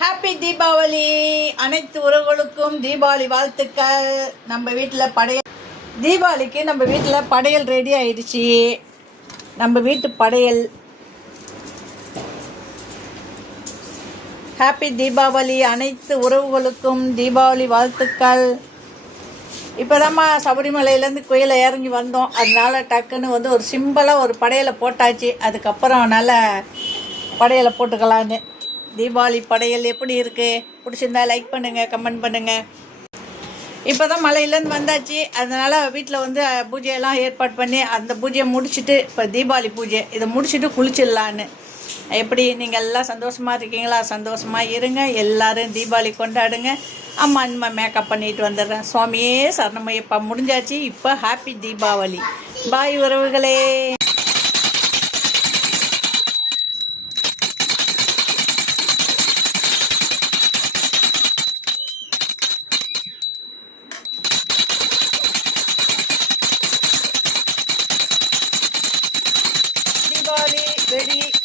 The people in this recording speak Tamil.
ஹாப்பி தீபாவளி! அனைத்து உறவுகளுக்கும் தீபாவளி வாழ்த்துக்கள். நம்ம வீட்டில் தீபாவளிக்கு நம்ம வீட்டில் படையல் ரெடி ஆயிடுச்சு. நம்ம வீட்டு படையல். ஹாப்பி தீபாவளி! அனைத்து உறவுகளுக்கும் தீபாவளி வாழ்த்துக்கள். இப்போதாம்மா சபரிமலையிலேருந்து கோயிலை இறங்கி வந்தோம். அதனால டக்குன்னு ஒரு சிம்பிளாக ஒரு படையலை போட்டாச்சு. அதுக்கப்புறம் நல்ல படையலை போட்டுக்கலான்னு. தீபாவளி படையல் எப்படி இருக்குது? பிடிச்சிருந்தா லைக் பண்ணுங்கள், கமெண்ட் பண்ணுங்கள். இப்போ தான் மலையிலேருந்து வந்தாச்சு. அதனால் வீட்டில் பூஜையெல்லாம் ஏற்பாடு பண்ணி அந்த பூஜையை முடிச்சுட்டு இப்போ தீபாவளி பூஜை இதை முடிச்சுட்டு குளிச்சிடலான்னு. எப்படி நீங்கள் எல்லாம் சந்தோஷமாக இருக்கீங்களா? சந்தோஷமாக இருங்க. எல்லோரும் தீபாவளி கொண்டாடுங்க. அம்மா இனிமேல் மேக்கப் பண்ணிட்டு வந்துடுறேன். சுவாமியே சரணமையப்பா. முடிஞ்சாச்சு. இப்போ ஹாப்பி தீபாவளி. பாய் உறவுகளே. Ready?